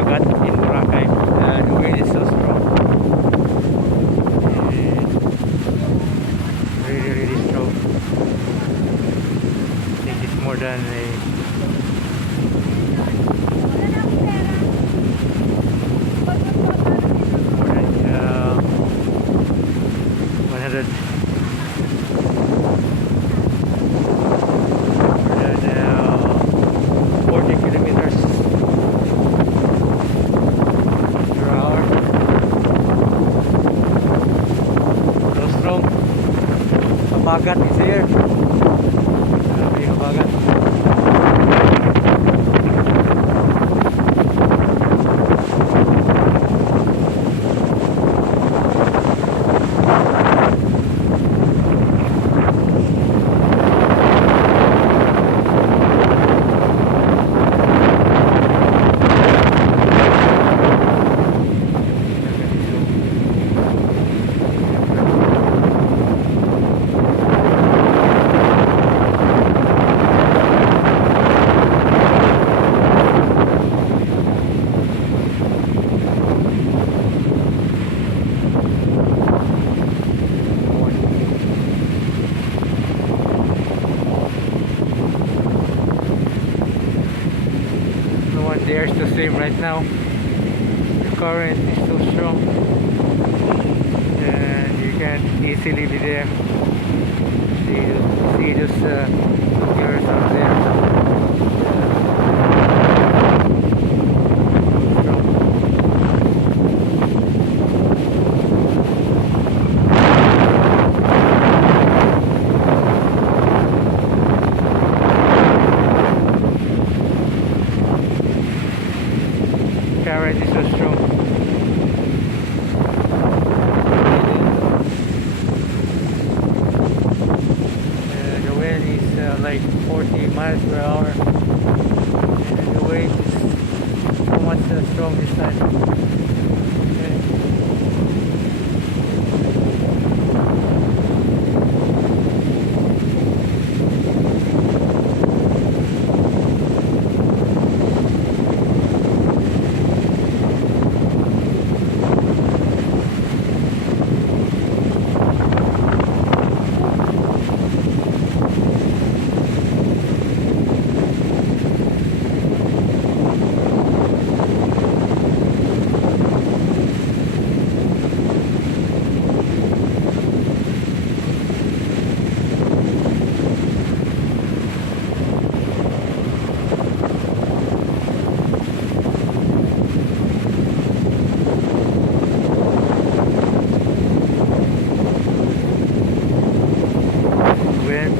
Habagat in Boracay. The wind is so strong. Really, really strong. I think it's more than more than 100 more than 40 kilometers per hour. So strong. Habagat is here. May habagat. No one dares to swim right now. The current is so strong and you can't easily be there. See those girls out there. Strong. Current is so strong. The wind is like 40 miles per hour. And the wave is so much strong this time. Okay. Wind.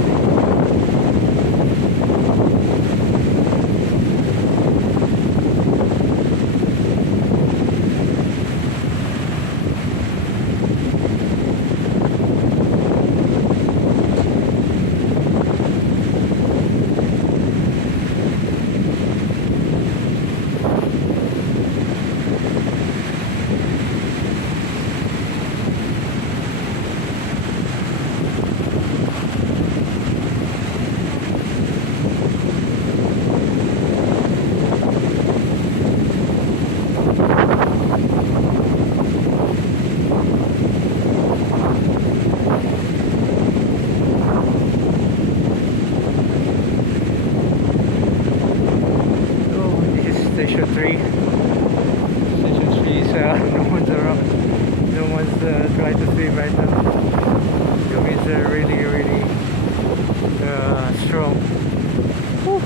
Station 3. Station 3 is no one's around. No one's trying to swim right now. The winds are really, really strong. Whew.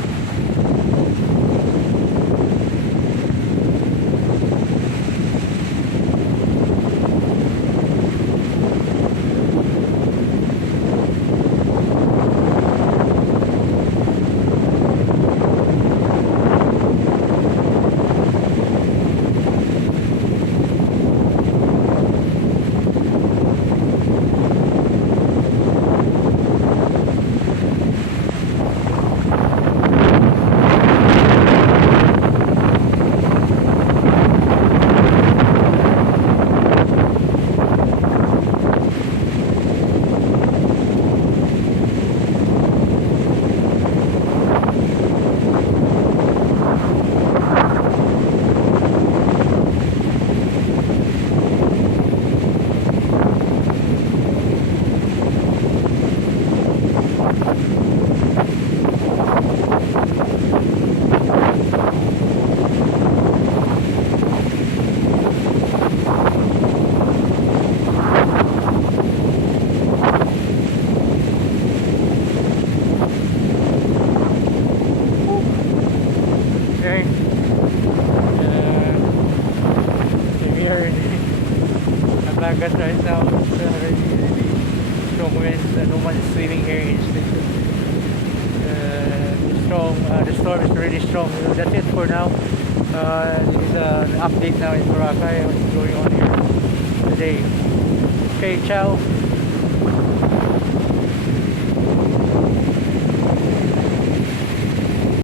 Habagat right now. It's really strong winds. No one is living here in Station. The storm is really strong. That's it for now. This is an update now in Boracay. What's going on here today? Okay, ciao.